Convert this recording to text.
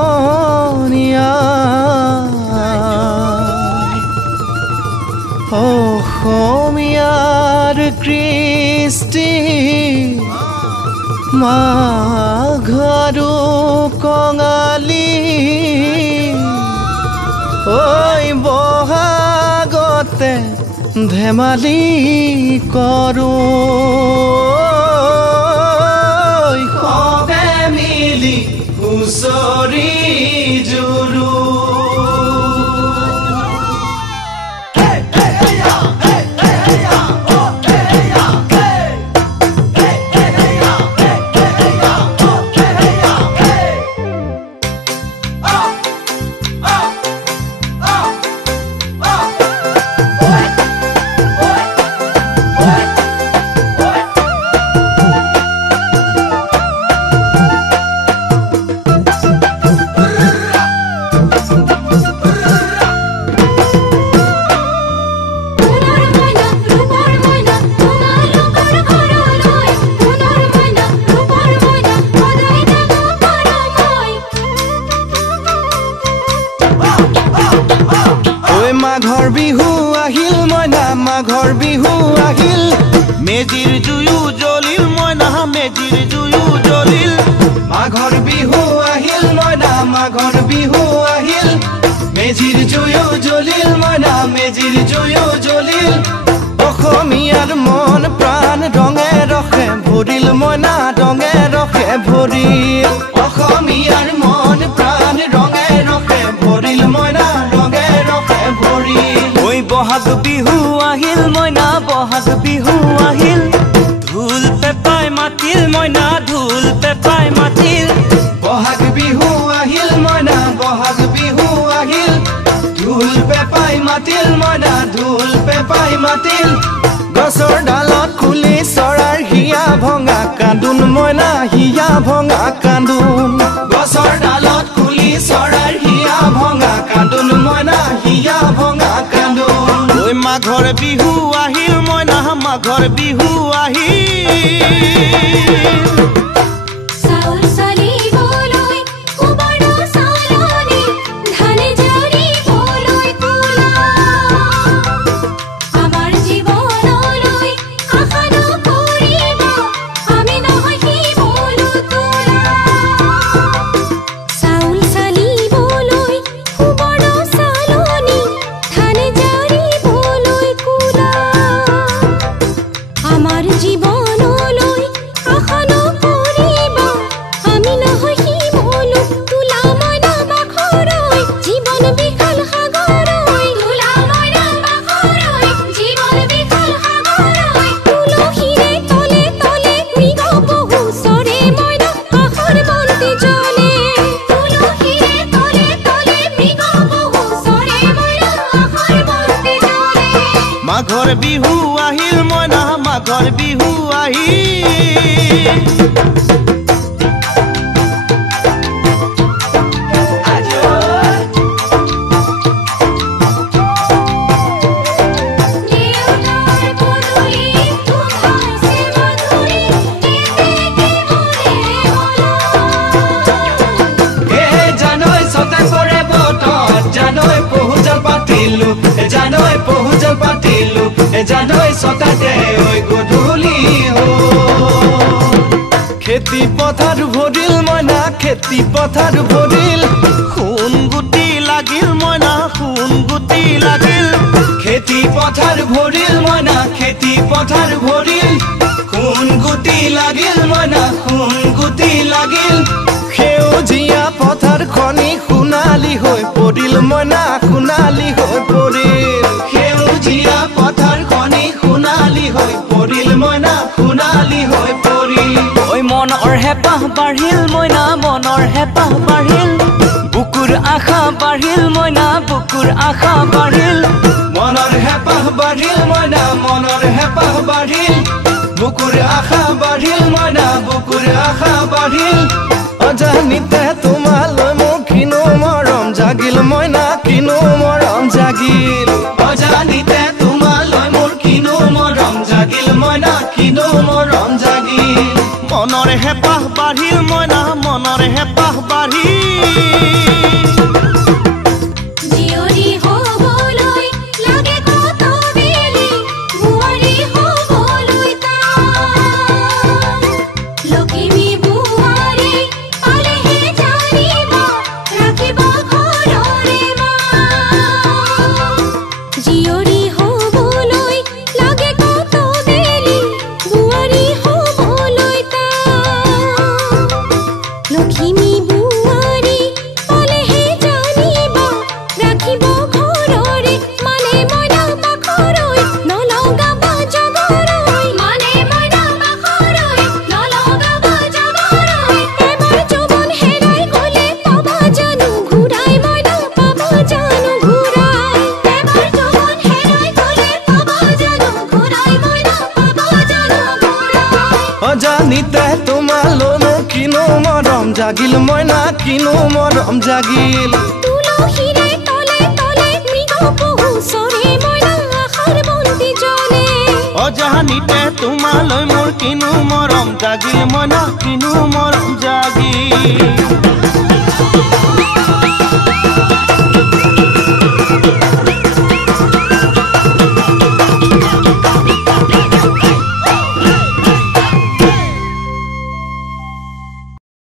সমনীয়া অসমীয়াৰ কৃষ্টি মাঘৰো কঙালী ঐ বহাগতে ধেমালি কৰোঁ সবে মিলি হুঁচৰি জুৰু মাঘৰ বিহু আহিল মইনা মাঘৰ বিহু আহিল মেজিৰ জুয়ো জ্বলিল মইনা মেজিৰ জুয়ো জ্বলিল মাঘৰ বিহু আহিল মইনা মাঘৰ বিহু আহিল মেজিৰ জুয়ো জ্বলিল মইনা মেজিৰ জুয়ো জ্বলিল অসমীয়াৰ মন প্ৰাণ ৰঙে ৰখে ভৰিল মইনা ৰঙে ৰখে ভৰিল অসমীয়াৰ মন প্ৰাণ ৰঙে ৰখে ভৰিল মইনা ৰঙে ৰখে ভৰিল ঐ বহাগ বিহু আহিল মইনা বহাগ বিহু আহিল ঢোল পেপাই মাতিল মইনা ঢোল পেপাই মাতিল বহাগ বিহু আহিল মইনা বহাগ বিহু আহিল ঢোল পেপাই মাতিল মইনা ঢোল পেপাই মাতিল গছৰ ডালত খুলি চৰাৰ হিয়া ভঙা কান্দোন মইনা হিয়া ভঙা কান্দোন গছৰ ডালত খুলি চৰাৰ হিয়া ভঙা কান্দোন মইনা হিয়া ভঙা কান্দোন ঐ মাঘৰ বিহু আহিল মইনা মাঘৰ বিহু আহিল মাঘৰ বিহু আহিল মইনা মাঘৰ বিহু আহিল জানৈ পহুজল পাতিলো জানৈ সতাতে ঐ গধূলি খেতি পথাৰ ভৰিল মইনা খেতি পথাৰ ভৰিল সোণ গুটি লাগিল মইনা সোণ গুটি লাগিল খেতি পথাৰ ভৰিল মইনা খেতি পথাৰ ভৰিল সোণ গুটি লাগিল মইনা সোণ গুটি লাগিল সেউজীয়া পথাৰ খনি সোণালী হৈ পৰিল মইনা সোণালী হৈ পৰিল সেউজীয়া পথাৰ খনি সোণালী হৈ পৰিল মইনা সোণালী হৈ পৰিল ঐ মনৰ হেঁপাহ বাঢ়িল মইনা মনৰ হেঁপাহ বাঢ়িল বুকুৰ আশা বাঢ়িল মইনা বুকুৰ আশা বাঢ়িল মনৰ হেঁপাহ বাঢ়িল মইনা মনৰ হেঁপাহ বাঢ়িল বুকুৰ আশা বাঢ়িল মইনা বুকুৰ আশা বাঢ়িল অজানিতে তোমালৈ মোৰ কিনো মৰম জাগিল মইনা কিনো মৰম জাগিল অজানিতে তোমালৈ মোৰ কিনো মৰম জাগিল মইনা জাগিল মইনা কিনো মৰম জাগিল তুলসীৰে তলে তলে মৃগ পহু চৰে মইনা আশাৰ বন্তি জ্বলে অজানিতে তোমালৈ মোৰ কিনো মৰম জাগিল মইনা কিনো মৰম জাগিল